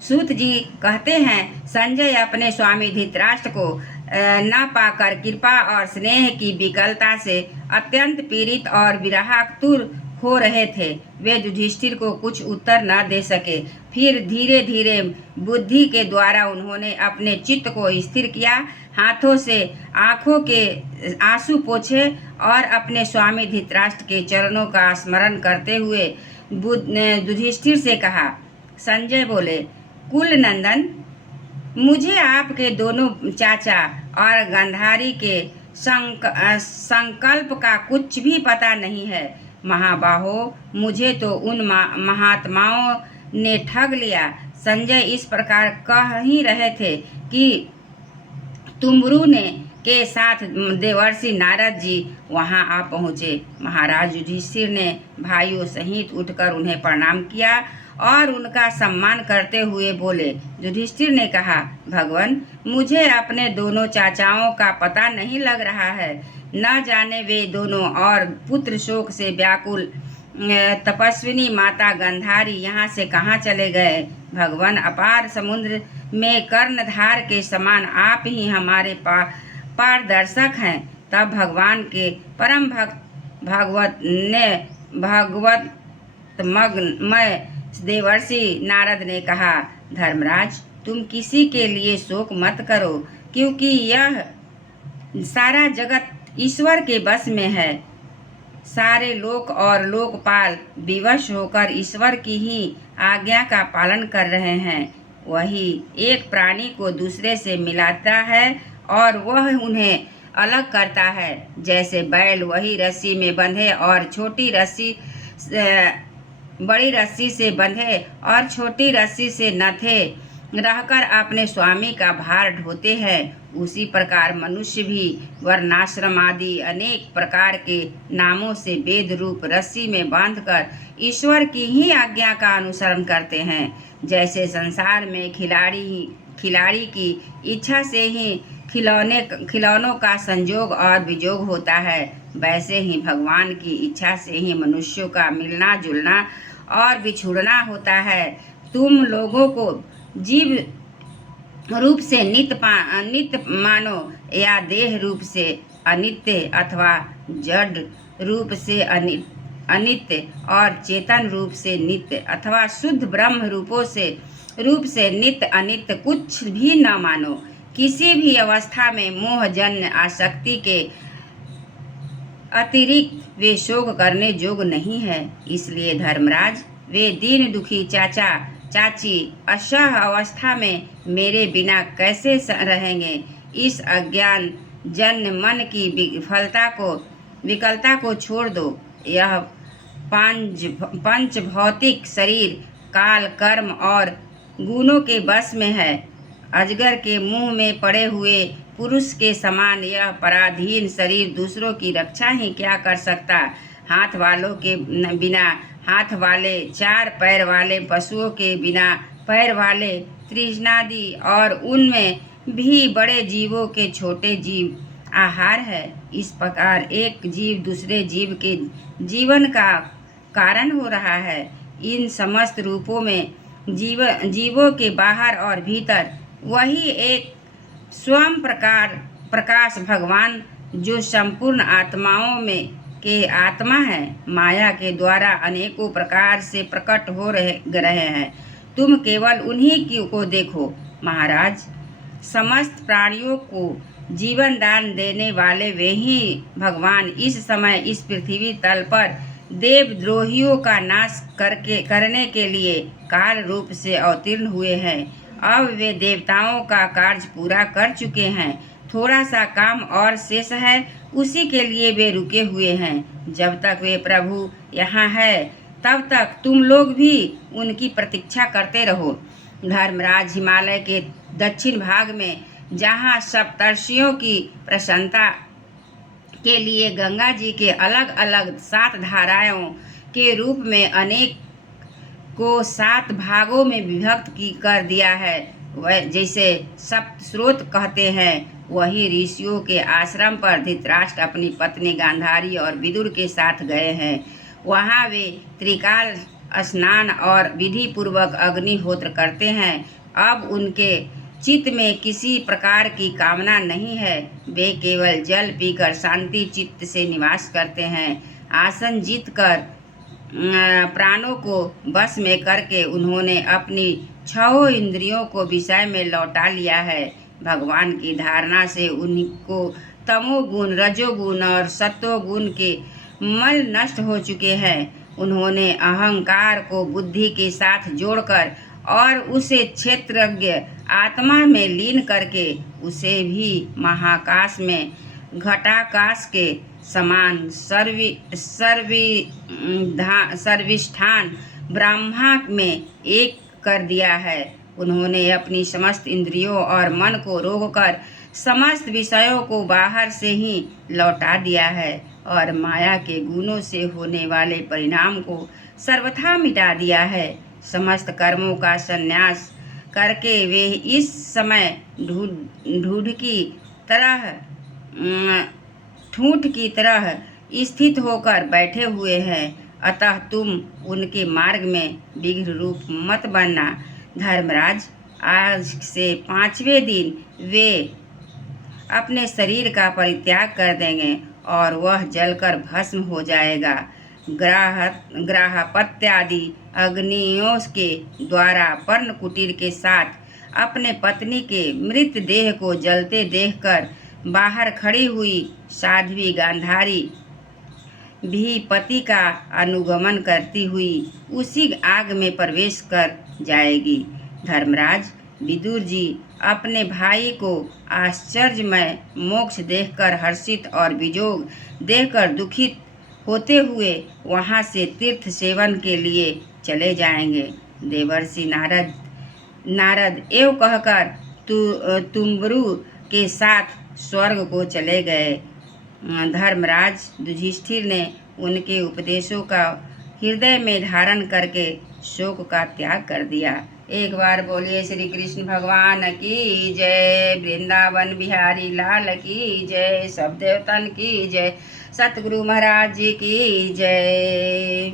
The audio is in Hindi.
सूत जी कहते हैं, संजय अपने स्वामी धृतराष्ट्र को न पाकर कृपा और स्नेह की विकलता से अत्यंत पीड़ित और विरहातुर हो रहे थे। वे युधिष्ठिर को कुछ उत्तर न दे सके। फिर धीरे धीरे बुद्धि के द्वारा उन्होंने अपने चित्त को स्थिर किया, हाथों से आंखों के आंसू पोंछे और अपने स्वामी धृतराष्ट्र के चरणों का स्मरण करते हुए युधिष्ठिर से कहा। संजय बोले, कुल नंदन, मुझे आपके दोनों चाचा और गांधारी के संकल्प का कुछ भी पता नहीं है। महाबाहो, मुझे तो उन महात्माओं ने ठग लिया। संजय इस प्रकार कह ही रहे थे कि तुमरू ने के साथ देवर्षि नारद जी वहां आ पहुँचे। महाराज युधिष्ठिर ने भाइयों सहित उठकर उन्हें प्रणाम किया और उनका सम्मान करते हुए बोले। युधिष्ठिर ने कहा, भगवान, मुझे अपने दोनों चाचाओं का पता नहीं लग रहा है। न जाने वे दोनों और पुत्र शोक से व्याकुल तपस्विनी माता गांधारी यहाँ से कहाँ चले गए। भगवान, अपार समुद्र में कर्णधार के समान आप ही हमारे पारदर्शक हैं। तब भगवान के परम भक्त भगवतमय देवर्षि नारद ने कहा, धर्मराज, तुम किसी के लिए शोक मत करो, क्योंकि यह सारा जगत ईश्वर के बस में है। सारे लोक और लोकपाल विवश होकर ईश्वर की ही आज्ञा का पालन कर रहे हैं। वही एक प्राणी को दूसरे से मिलाता है और वह उन्हें अलग करता है। जैसे बैल वही रस्सी में बंधे और बड़ी रस्सी से बंधे और छोटी रस्सी से नथे रहकर अपने स्वामी का भार ढोते हैं, उसी प्रकार मनुष्य भी वर्णाश्रम आदि अनेक प्रकार के नामों से वेद रूप रस्सी में बांधकर ईश्वर की ही आज्ञा का अनुसरण करते हैं। जैसे संसार में खिलाड़ी की इच्छा से ही खिलौनों का संजोग और विजोग होता है, वैसे ही भगवान की इच्छा से ही मनुष्यों का मिलना जुलना और बिछुड़ना होता है। तुम लोगों को जीव रूप से नित्य मानो या देह रूप से अनित्य अथवा जड़ रूप से अनित्य और चेतन रूप से नित्य अथवा शुद्ध ब्रह्म रूप से नित्य अनित्य कुछ भी न मानो। किसी भी अवस्था में मोहजन्य आसक्ति के अतिरिक्त वे शोक करने योग्य नहीं है। इसलिए धर्मराज, वे दीन दुखी चाचा चाची असह अवस्था में मेरे बिना कैसे रहेंगे। इस अज्ञान जन्य मन की विकलता को छोड़ दो। यह पंच भौतिक शरीर काल कर्म और गुणों के बस में है। अजगर के मुंह में पड़े हुए पुरुष के समान यह पराधीन शरीर दूसरों की रक्षा ही क्या कर सकता। हाथ वालों के बिना हाथ वाले, चार पैर वाले पशुओं के बिना पैर वाले तृष्णादि और उनमें भी बड़े जीवों के छोटे जीव आहार है। इस प्रकार एक जीव दूसरे जीव के जीवन का कारण हो रहा है। इन समस्त रूपों में जीवों के बाहर और भीतर वही एक स्वयं प्रकाश भगवान जो संपूर्ण आत्माओं में के आत्मा है, माया के द्वारा अनेकों प्रकार से प्रकट हो रहे हैं। तुम केवल उन्हीं को देखो। महाराज, समस्त प्राणियों को जीवन दान देने वाले वे ही भगवान इस समय इस पृथ्वी तल पर देवद्रोहियों का नाश करने के लिए काल रूप से अवतीर्ण हुए हैं। अब वे देवताओं का कार्य पूरा कर चुके हैं। थोड़ा सा काम और शेष है, उसी के लिए वे रुके हुए हैं। जब तक वे प्रभु यहाँ है तब तक तुम लोग भी उनकी प्रतीक्षा करते रहो। धर्मराज, हिमालय के दक्षिण भाग में जहाँ सप्तर्षियों की प्रसन्नता के लिए गंगा जी के अलग अलग 7 धाराओं के रूप में अनेक को 7 भागों में विभक्त कर दिया है, वह जैसे सप्त स्रोत कहते हैं, वही ऋषियों के आश्रम पर धृतराष्ट्र अपनी पत्नी गांधारी और विदुर के साथ गए हैं। वहाँ वे त्रिकाल स्नान और विधि पूर्वक अग्निहोत्र करते हैं। अब उनके चित्त में किसी प्रकार की कामना नहीं है। वे केवल जल पीकर शांति चित्त से निवास करते हैं। आसन जीत कर प्राणों को वश में करके उन्होंने अपनी 6 इंद्रियों को विषय में लौटा लिया है। भगवान की धारणा से उनको तमोगुण, रजोगुण और सत्वगुण के मल नष्ट हो चुके हैं। उन्होंने अहंकार को बुद्धि के साथ जोड़कर और उसे क्षेत्रज्ञ आत्मा में लीन करके उसे भी महाकाश में घटाकाश के समान सर्विष्ठान ब्रह्मा में एक कर दिया है। उन्होंने अपनी समस्त इंद्रियों और मन को रोककर समस्त विषयों को बाहर से ही लौटा दिया है और माया के गुणों से होने वाले परिणाम को सर्वथा मिटा दिया है। समस्त कर्मों का संन्यास करके वे इस समय ठूंठ की तरह स्थित होकर बैठे हुए हैं। अतः तुम उनके मार्ग में विघ्न रूप मत बनना। धर्मराज, आज से 5वें दिन वे अपने शरीर का परित्याग कर देंगे और वह जलकर भस्म हो जाएगा। ग्राहपत्यादि अग्नियों के द्वारा पर्ण कुटीर के साथ अपने पत्नी के मृत देह को जलते देखकर बाहर खड़ी हुई साध्वी गांधारी भी पति का अनुगमन करती हुई उसी आग में प्रवेश कर जाएगी। धर्मराज, विदुर जी अपने भाई को आश्चर्यमय मोक्ष देखकर हर्षित और विजोग देखकर दुखित होते हुए वहाँ से तीर्थ सेवन के लिए चले जाएंगे। देवर्षि नारद एवं कहकर तुम्बरु के साथ स्वर्ग को चले गए। धर्मराज युधिष्ठिर ने उनके उपदेशों का हृदय में धारण करके शोक का त्याग कर दिया। एक बार बोलिए श्री कृष्ण भगवान की जय। वृंदावन बिहारी लाल की जय। सब देवतन की जय। सतगुरु महाराज जी की जय।